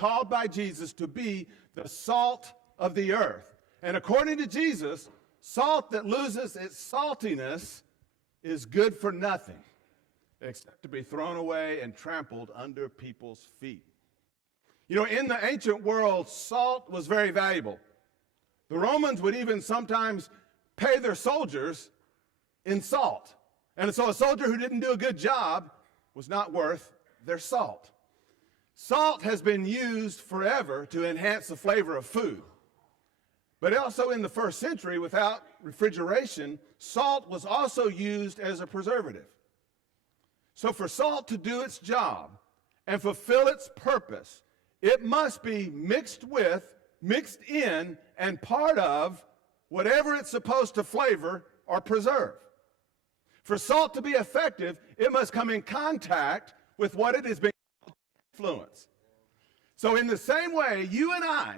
called by Jesus to be the salt of the earth. And according to Jesus, salt that loses its saltiness is good for nothing except to be thrown away and trampled under people's feet. You know, in the ancient world, salt was very valuable. The Romans would even sometimes pay their soldiers in salt. And so a soldier who didn't do a good job was not worth their salt. Salt has been used forever to enhance the flavor of food. But also in the first century, without refrigeration, salt was also used as a preservative. So for salt to do its job and fulfill its purpose, it must be mixed with, mixed in, and part of whatever it's supposed to flavor or preserve. For salt to be effective, it must come in contact with what it is being influenced. So in the same way, you and I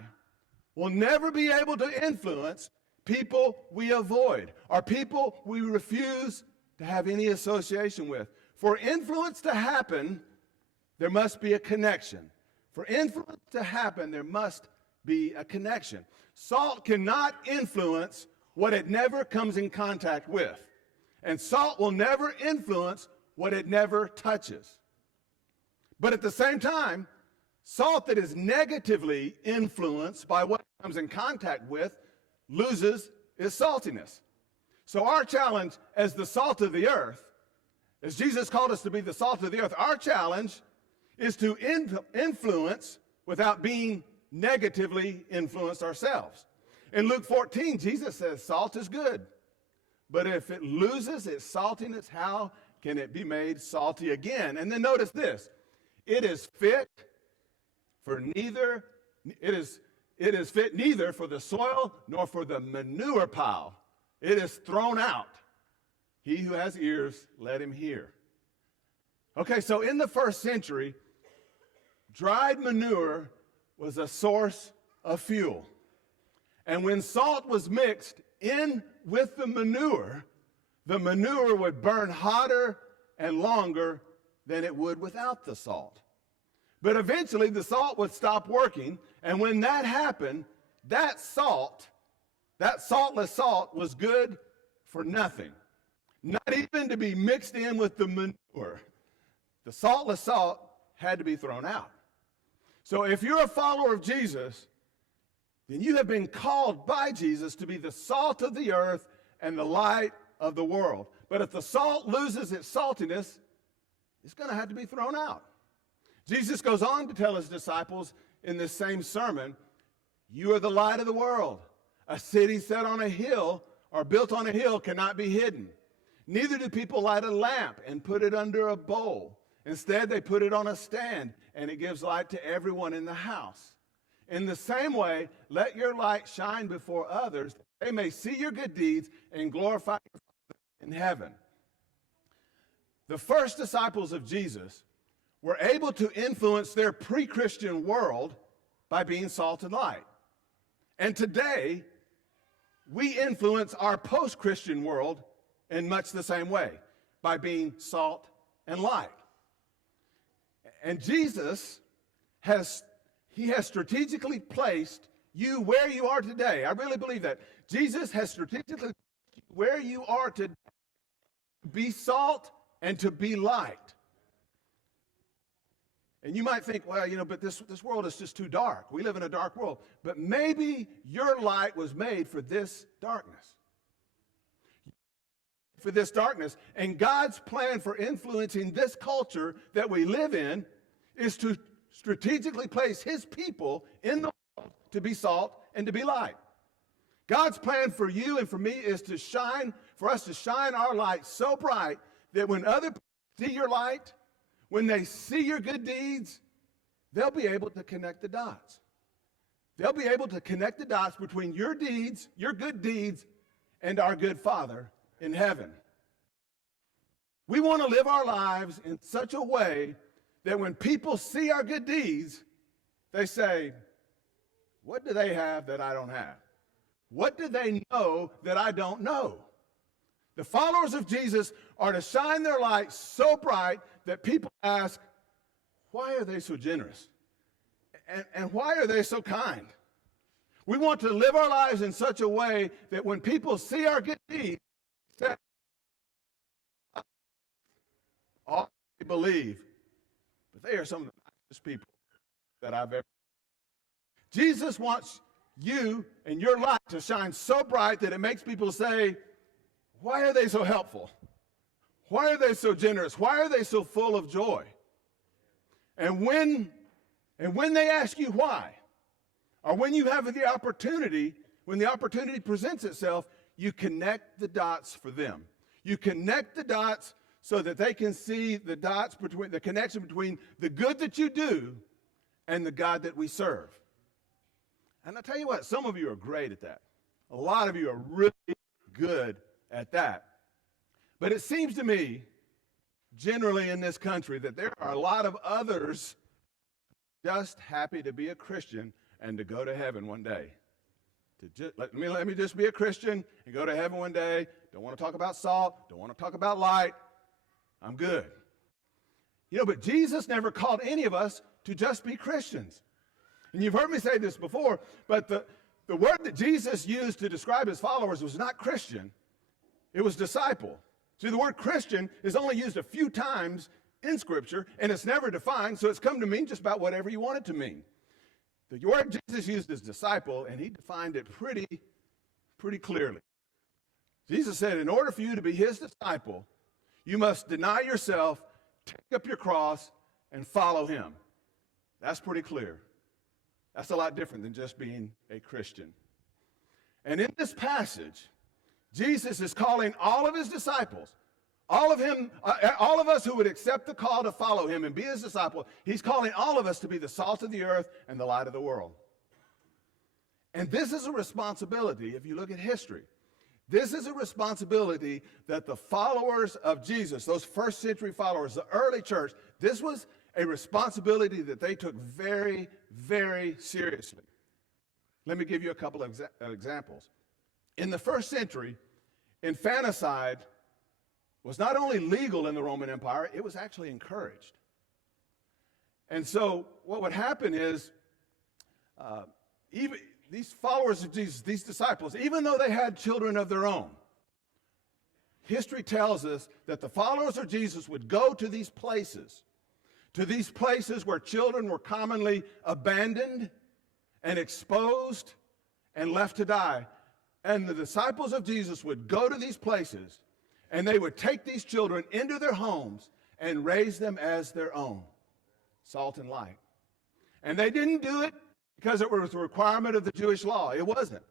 will never be able to influence people we avoid or people we refuse to have any association with. For influence to happen, there must be a connection. For influence to happen, there must be a connection. Salt cannot influence what it never comes in contact with. And salt will never influence what it never touches. But at the same time, salt that is negatively influenced by what it comes in contact with loses its saltiness. So our challenge as the salt of the earth, as Jesus called us to be the salt of the earth, our challenge is to influence without being negatively influenced ourselves. In Luke 14, Jesus says salt is good, but if it loses its saltiness, how can it be made salty again? And then notice this, it is fit neither for the soil nor for the manure pile. It is thrown out. He who has ears, let him hear. Okay, so in the first century, dried manure was a source of fuel. And when salt was mixed in with the manure would burn hotter and longer than it would without the salt. But eventually the salt would stop working, and when that happened, that saltless salt was good for nothing, not even to be mixed in with the manure. The saltless salt had to be thrown out. So if you're a follower of Jesus, then you have been called by Jesus to be the salt of the earth and the light of the world. But if the salt loses its saltiness, it's going to have to be thrown out. Jesus goes on to tell his disciples in this same sermon, you are the light of the world. A city set on a hill or built on a hill cannot be hidden. Neither do people light a lamp and put it under a bowl. Instead, they put it on a stand, and it gives light to everyone in the house. In the same way, let your light shine before others, that they may see your good deeds and glorify your Father in heaven. The first disciples of Jesus were able to influence their pre-Christian world by being salt and light. And today, we influence our post-Christian world in much the same way, by being salt and light. And Jesus has strategically placed you where you are today. I really believe that. Jesus has strategically placed you where you are today to be salt and to be light. And you might think, well, but this world is just too dark. We live in a dark world. But maybe your light was made for this darkness. For this darkness. And God's plan for influencing this culture that we live in is to strategically place his people in the world to be salt and to be light. God's plan for you and for me is for us to shine our light so bright that when other people see your light, when they see your good deeds, they'll be able to connect the dots. They'll be able to connect the dots between your deeds, your good deeds, and our good Father in heaven. We want to live our lives in such a way that when people see our good deeds, they say, what do they have that I don't have? What do they know that I don't know? The followers of Jesus are to shine their light so bright that people ask, why are they so generous? And why are they so kind? We want to live our lives in such a way that when people see our good deeds, all they believe, but they are some of the nicest people that I've ever. Jesus wants you and your light to shine so bright that it makes people say, why are they so helpful? Why are they so generous? Why are they so full of joy? And when they ask you why, or when you have the opportunity, when the opportunity presents itself, you connect the dots for them. You connect the dots so that they can see the dots between the connection between the good that you do and the God that we serve. And I tell you what, some of you are great at that. A lot of you are really good at that. But it seems to me, generally in this country, that there are a lot of others just happy to be a Christian and to go to heaven one day. Let me just be a Christian and go to heaven one day. Don't want to talk about salt. Don't want to talk about light. I'm good. But Jesus never called any of us to just be Christians. And you've heard me say this before, but the word that Jesus used to describe his followers was not Christian. It was disciple. See, the word Christian is only used a few times in Scripture, and it's never defined, so it's come to mean just about whatever you want it to mean. The word Jesus used is disciple, and he defined it pretty clearly. Jesus said, in order for you to be his disciple, you must deny yourself, take up your cross, and follow him. That's pretty clear. That's a lot different than just being a Christian. And in this passage, Jesus is calling all of his disciples, all of us who would accept the call to follow him and be his disciple. He's calling all of us to be the salt of the earth and the light of the world. And this is a responsibility, if you look at history. This is a responsibility that the followers of Jesus, those first century followers, the early church, this was a responsibility that they took very, very seriously. Let me give you a couple of examples. In the first century, infanticide was not only legal in the Roman Empire, it was actually encouraged. And so what would happen is, even these followers of Jesus, these disciples, even though they had children of their own, history tells us that the followers of Jesus would go to these places where children were commonly abandoned and exposed and left to die. And the disciples of Jesus would go to these places, and they would take these children into their homes and raise them as their own, salt and light. And they didn't do it because it was a requirement of the Jewish law. It wasn't.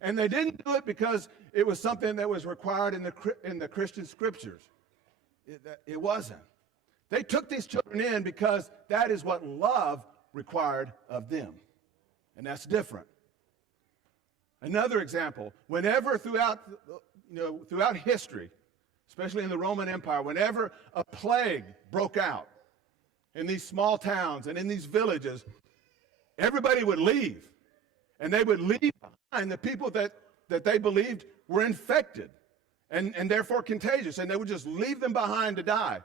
And they didn't do it because it was something that was required in the Christian scriptures. It wasn't. They took these children in because that is what love required of them. And that's different. Another example, whenever throughout history, especially in the Roman Empire, whenever a plague broke out in these small towns and in these villages, everybody would leave. And they would leave behind the people that they believed were infected and therefore contagious. And they would just leave them behind to die.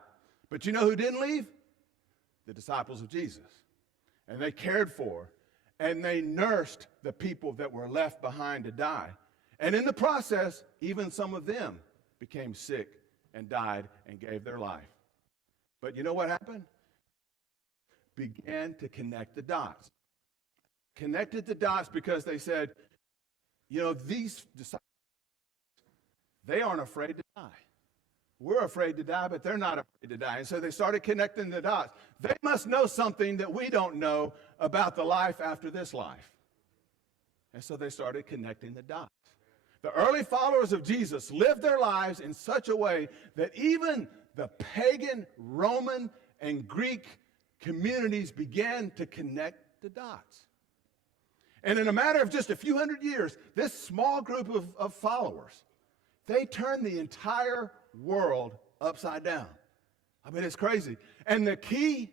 But you know who didn't leave? The disciples of Jesus. And they cared for and they nursed the people that were left behind to die. And in the process, even some of them became sick and died and gave their life. But you know what happened? Began to connect the dots. Connected the dots because they said, these disciples, they aren't afraid to die. We're afraid to die, but they're not afraid to die. And so they started connecting the dots. They must know something that we don't know about the life after this life. And so they started connecting the dots. The early followers of Jesus lived their lives in such a way that even the pagan, Roman, and Greek communities began to connect the dots. And in a matter of just a few hundred years, this small group of followers, they turned the entire world upside down. I mean, it's crazy. And the key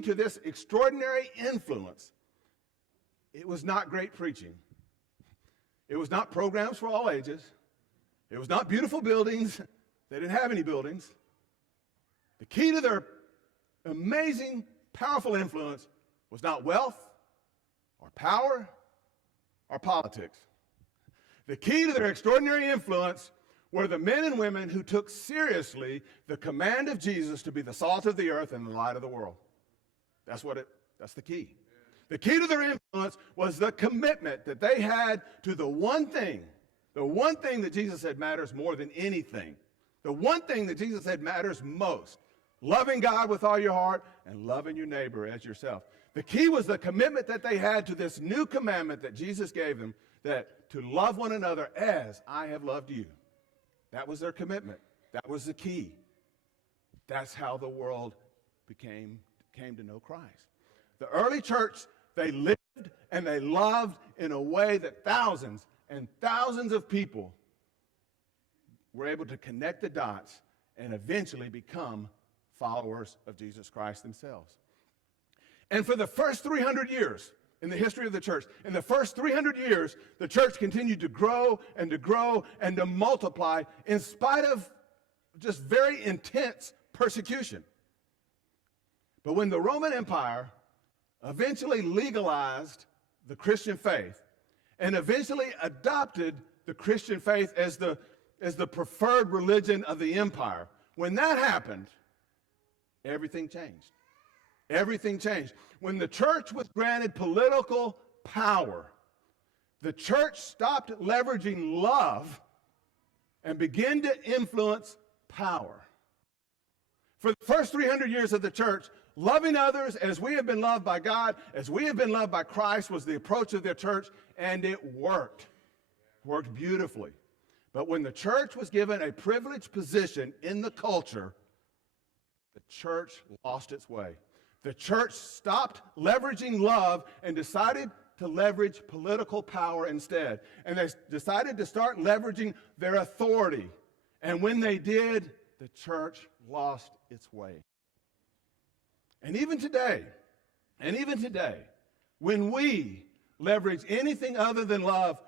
to this extraordinary influence, it was not great preaching. It was not programs for all ages. It was not beautiful buildings. They didn't have any buildings. The key to their amazing, powerful influence was not wealth or power or politics. The key to their extraordinary influence were the men and women who took seriously the command of Jesus to be the salt of the earth and the light of the world. That's the key. The key to their influence was the commitment that they had to the one thing that Jesus said matters more than anything. The one thing that Jesus said matters most. Loving God with all your heart and loving your neighbor as yourself. The key was the commitment that they had to this new commandment that Jesus gave them, that to love one another as I have loved you. That was their commitment. That was the key. That's how the world came to know Christ. The early church, they lived and they loved in a way that thousands and thousands of people were able to connect the dots and eventually become followers of Jesus Christ themselves. And for the first 300 years in the history of the church, in the first 300 years, the church continued to grow and to grow and to multiply in spite of just very intense persecution. But when the Roman Empire eventually legalized the Christian faith and eventually adopted the Christian faith as the preferred religion of the empire, when that happened, everything changed. Everything changed. When the church was granted political power, the church stopped leveraging love and began to influence power. For the first 300 years of the church, loving others as we have been loved by God, as we have been loved by Christ, was the approach of their church, and it worked. Worked beautifully. But when the church was given a privileged position in the culture, the church lost its way. The church stopped leveraging love and decided to leverage political power instead. And they decided to start leveraging their authority. And when they did, the church lost its way. And even today, when we leverage anything other than love,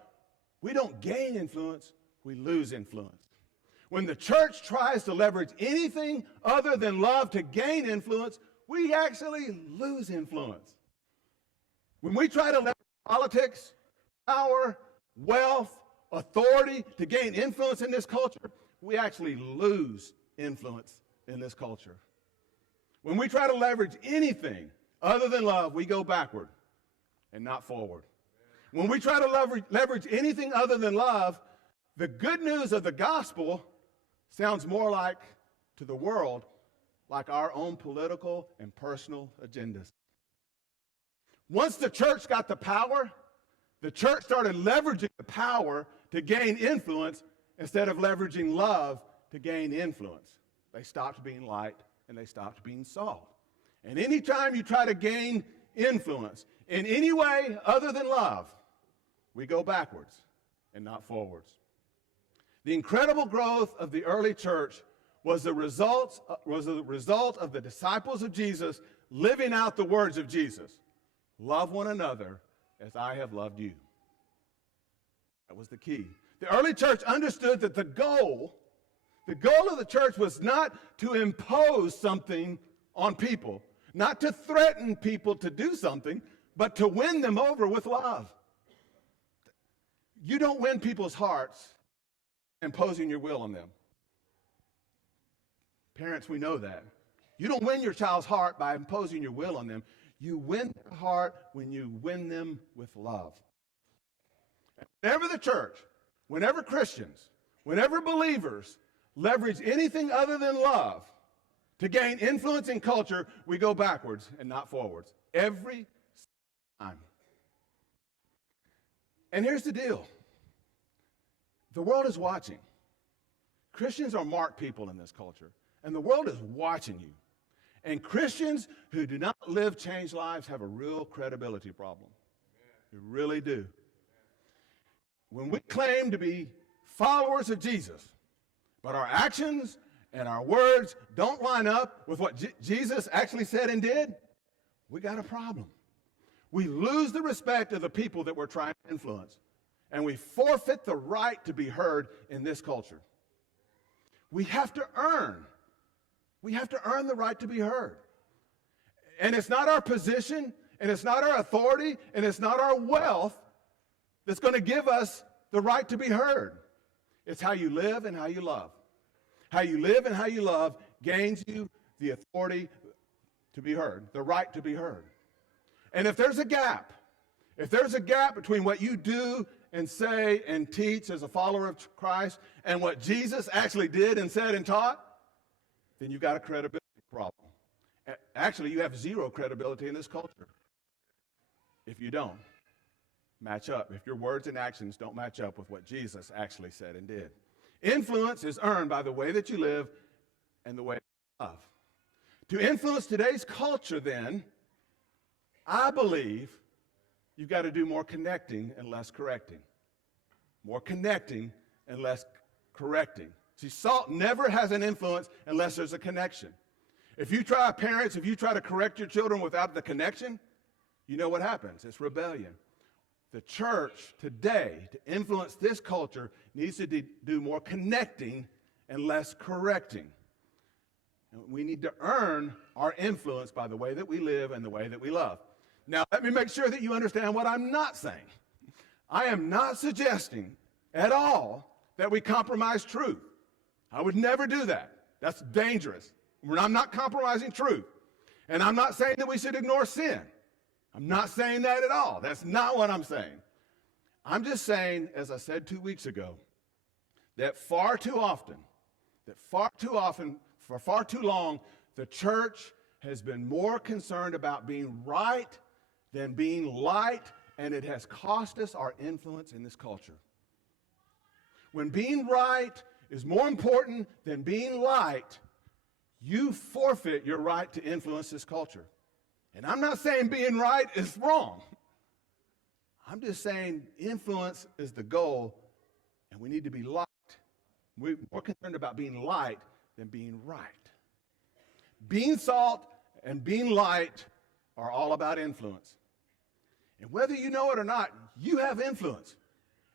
we don't gain influence, we lose influence. When the church tries to leverage anything other than love to gain influence, we actually lose influence. When we try to leverage politics, power, wealth, authority to gain influence in this culture, we actually lose influence in this culture. When we try to leverage anything other than love, we go backward and not forward. When we try to leverage anything other than love, the good news of the gospel sounds more like, to the world, like our own political and personal agendas. Once the church got the power, the church started leveraging the power to gain influence instead of leveraging love to gain influence. They stopped being light and they stopped being salt. And anytime you try to gain influence in any way other than love, we go backwards and not forwards. The incredible growth of the early church was the result of the disciples of Jesus living out the words of Jesus. Love one another as I have loved you. That was the key. The early church understood that the goal of the church was not to impose something on people, not to threaten people to do something, but to win them over with love. You don't win people's hearts imposing your will on them. Parents, we know that. You don't win your child's heart by imposing your will on them. You win their heart when you win them with love. Whenever the church, whenever Christians, whenever believers leverage anything other than love to gain influence in culture, we go backwards and not forwards. Every time. And here's the deal. The world is watching. Christians are marked people in this culture, and the world is watching you. And Christians who do not live changed lives have a real credibility problem. They really do. When we claim to be followers of Jesus, but our actions and our words don't line up with what Jesus actually said and did, we got a problem. We lose the respect of the people that we're trying to influence, and we forfeit the right to be heard in this culture. We have to earn the right to be heard. And it's not our position, and it's not our authority, and it's not our wealth that's going to give us the right to be heard. It's how you live and how you love. How you live and how you love gains you the authority to be heard, the right to be heard. And if there's a gap between what you do and say and teach as a follower of Christ and what Jesus actually did and said and taught, then you've got a credibility problem. Actually, you have zero credibility in this culture if you don't match up, if your words and actions don't match up with what Jesus actually said and did. Influence is earned by the way that you live and the way you love. To influence today's culture, then, I believe you've got to do more connecting and less correcting. More connecting and less correcting. See, salt never has an influence unless there's a connection. If you try to correct your children without the connection, you know what happens. It's rebellion. The church today, to influence this culture, needs to do more connecting and less correcting. We need to earn our influence by the way that we live and the way that we love. Now, let me make sure that you understand what I'm not saying. I am not suggesting at all that we compromise truth. I would never do that. That's dangerous. I'm not compromising truth. And I'm not saying that we should ignore sin. I'm not saying that at all. That's not what I'm saying. I'm just saying, as I said 2 weeks ago, that far too often, for far too long, the church has been more concerned about being right than being light, and it has cost us our influence in this culture. When being right is more important than being light, you forfeit your right to influence this culture. And I'm not saying being right is wrong. I'm just saying influence is the goal, and we need to be light. We're more concerned about being light than being right. Being salt and being light are all about influence. And whether you know it or not, you have influence.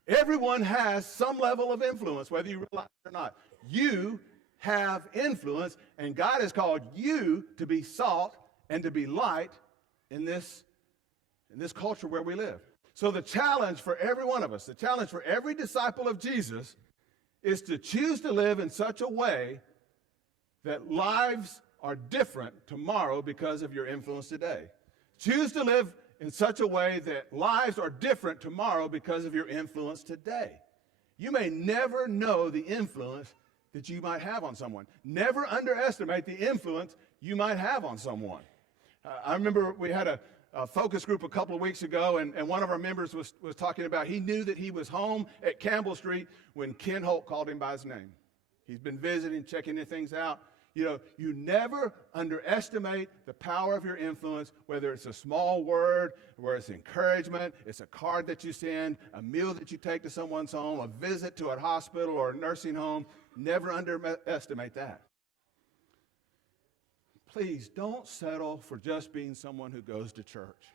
Everyone has some level of influence, whether you realize it or not. You have influence, and God has called you to be salt and to be light in this culture where we live. So the challenge for every one of us, the challenge for every disciple of Jesus, is to choose to live in such a way that lives are different tomorrow because of your influence today. Choose to live in such a way that lives are different tomorrow because of your influence today. You may never know the influence that you might have on someone. Never underestimate the influence you might have on someone. I remember we had a focus group a couple of weeks ago, and one of our members was talking about he knew that he was home at Campbell Street when Ken Holt called him by his name. He's been visiting, checking things out. You know, you never underestimate the power of your influence, whether it's a small word, whether it's encouragement, it's a card that you send, a meal that you take to someone's home, a visit to a hospital or a nursing home. Never underestimate that. Please don't settle for just being someone who goes to church.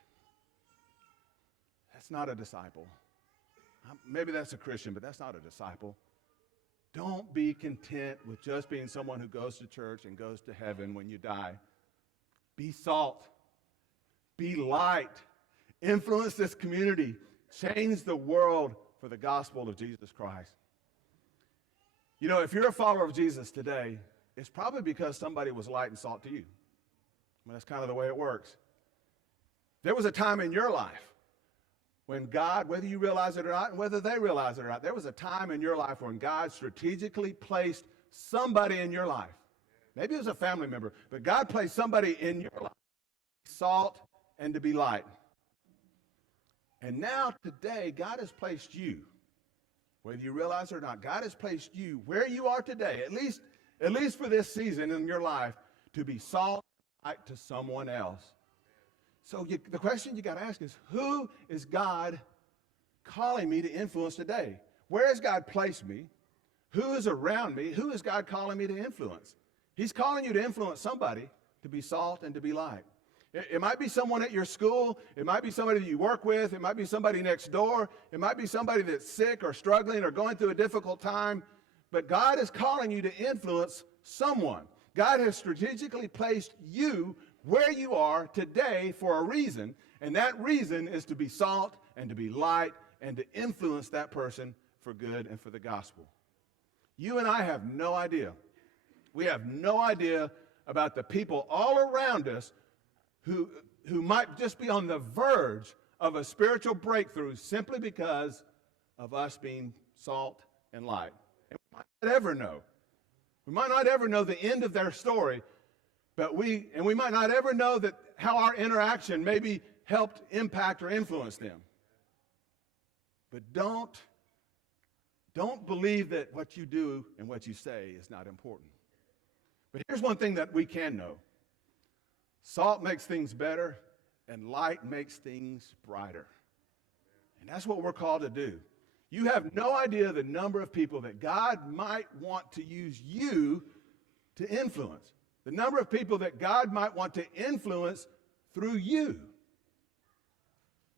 That's not a disciple. Maybe that's a Christian, but that's not a disciple. Don't be content with just being someone who goes to church and goes to heaven when you die. Be salt. Be light. Influence this community. Change the world for the gospel of Jesus Christ. You know, if you're a follower of Jesus today, it's probably because somebody was light and salt to you. I mean, that's kind of the way it works. There was a time in your life when God, whether you realize it or not, and whether they realize it or not, there was a time in your life when God strategically placed somebody in your life. Maybe it was a family member, but God placed somebody in your life to be salt and to be light. And now, today, God has placed you, whether you realize it or not, God has placed you where you are today, at least for this season in your life, to be salt and light to someone else. So the question you got to ask is, who is God calling me to influence today? Where has God placed me? Who is around me? Who is God calling me to influence? He's calling you to influence somebody to be salt and to be light. It might be someone at your school. It might be somebody that you work with. It might be somebody next door. It might be somebody that's sick or struggling or going through a difficult time. But God is calling you to influence someone. God has strategically placed you where you are today for a reason, And that reason is to be salt and to be light and to influence that person for good and for the gospel. You and I have no idea. We have no idea about the people all around us who might just be on the verge of a spiritual breakthrough simply because of us being salt and light. And we might not ever know. We might not ever know the end of their story, but we might not ever know that how our interaction maybe helped impact or influence them. But don't believe that what you do and what you say is not important. But here's one thing that we can know. Salt makes things better, and light makes things brighter. And that's what we're called to do. You have no idea the number of people that God might want to use you to influence. The number of people that God might want to influence through you.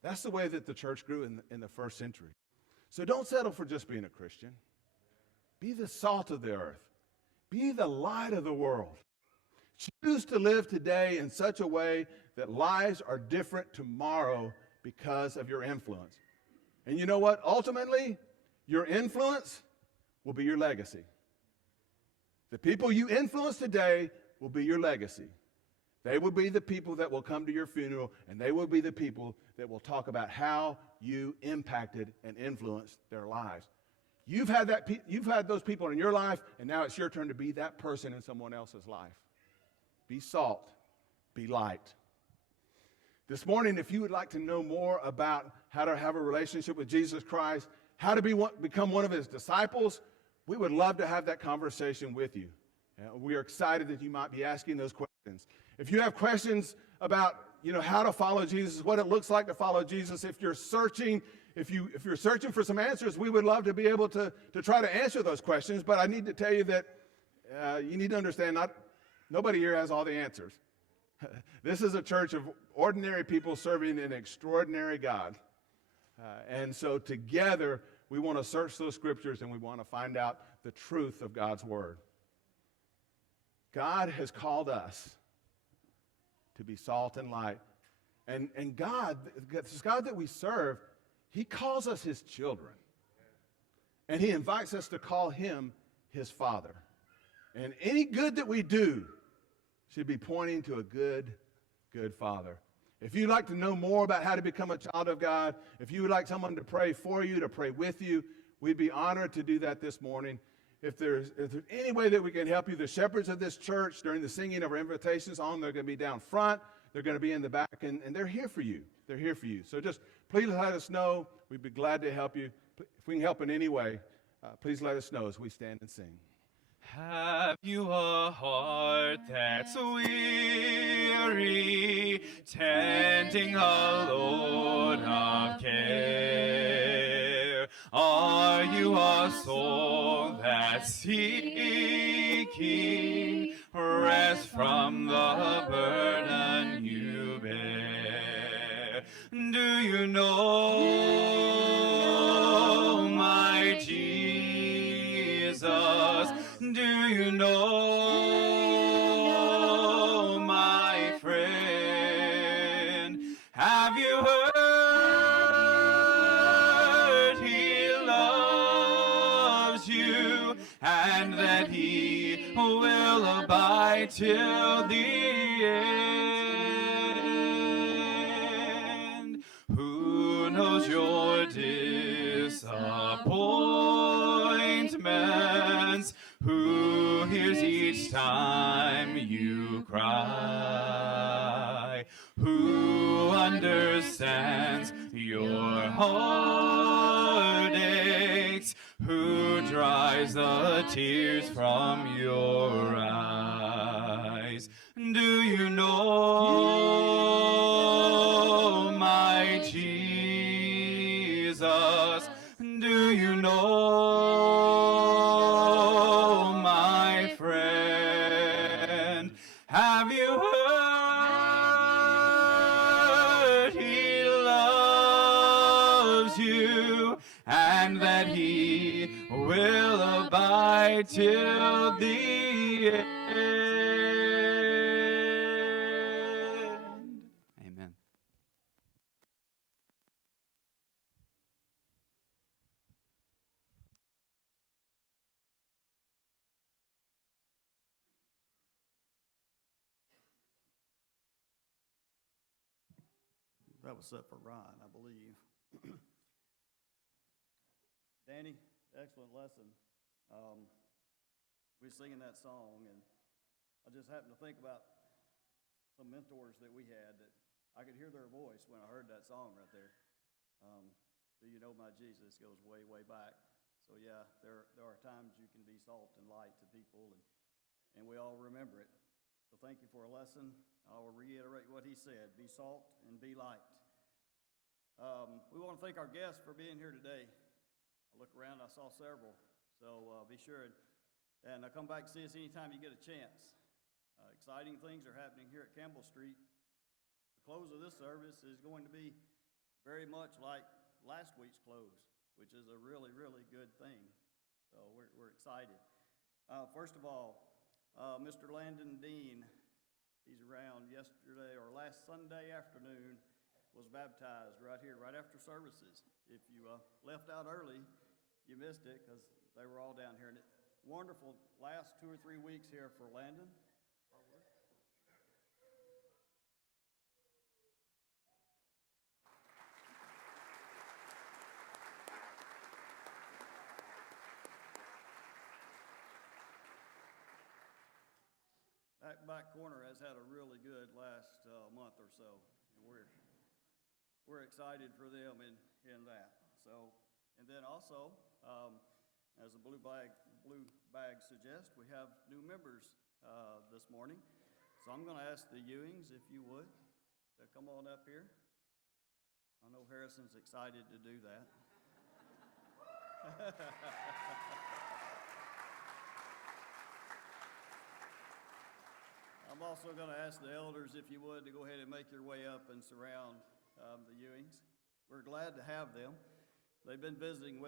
That's the way that the church grew in the first century. So don't settle for just being a Christian. Be the salt of the earth. Be the light of the world. Choose to live today in such a way that lives are different tomorrow because of your influence. And you know what? Ultimately, your influence will be your legacy. The people you influence today will be your legacy. They will be the people that will come to your funeral, and they will be the people that will talk about how you impacted and influenced their lives. You've had those people in your life, and now it's your turn to be that person in someone else's life. Be salt, be light. This morning, if you would like to know more about how to have a relationship with Jesus Christ, how to become one of his disciples, we would love to have that conversation with you. We are excited that you might be asking those questions. If you have questions about, how to follow Jesus, what it looks like to follow Jesus, if you're searching for some answers, we would love to be able to try to answer those questions. But I need to tell you that you need to understand nobody here has all the answers. This is a church of ordinary people serving an extraordinary God. And so together, we want to search those scriptures and we want to find out the truth of God's word. God has called us to be salt and light. And God, this God that we serve, he calls us his children. And he invites us to call him his Father. And any good that we do should be pointing to a good Father. If you'd like to know more about how to become a child of God, if you would like someone to pray for you, to pray with you, we'd be honored to do that this morning. If there's any way that we can help you, the shepherds of this church, during the singing of our invitations they're going to be down front, they're going to be in the back, and they're here for you. They're here for you. So just please let us know. We'd be glad to help you. If we can help in any way, please let us know as we stand and sing. Have you a heart that's weary, tending a load of care? Are you a soul that's seeking rest from the burden you bear? Do you know my Jesus? Do you know my friend? Have you heard he loves you and that he will abide till the end? Who knows your disappointments? Who hears each time you cry? Who understands your heartaches? Who dries the tears from your eyes? Do you know my Jesus? Do you know my friend? Have you heard he loves you and that he will abide till the end? That was set for Ryan, I believe. Danny, excellent lesson. We were singing that song, and I just happened to think about some mentors that we had that I could hear their voice when I heard that song right there. Do you know my Jesus goes way, way back. So yeah, there are times you can be salt and light to people, and we all remember it. So thank you for a lesson. I'll reiterate what he said: be salt and be light. We want to thank our guests for being here today. I look around, I saw several, so be sure and come back and see us anytime you get a chance. Exciting things are happening here at Campbell Street. The close of this service is going to be very much like last week's close, which is a really, really good thing. So we're excited. First of all, Mr. Landon Dean, he's around yesterday or last Sunday afternoon, was baptized right here, right after services. If you left out early, you missed it because they were all down here. And wonderful last 2 or 3 weeks here for Landon. That back corner has had a really good last month or so, and we're excited for them in that. So, and then also, as the blue bag suggests, we have new members this morning. So I'm going to ask the Ewings, if you would, to come on up here. I know Harrison's excited to do that. I'm also going to ask the elders, if you would, to go ahead and make your way up and surround the Ewings. We're glad to have them. They've been visiting with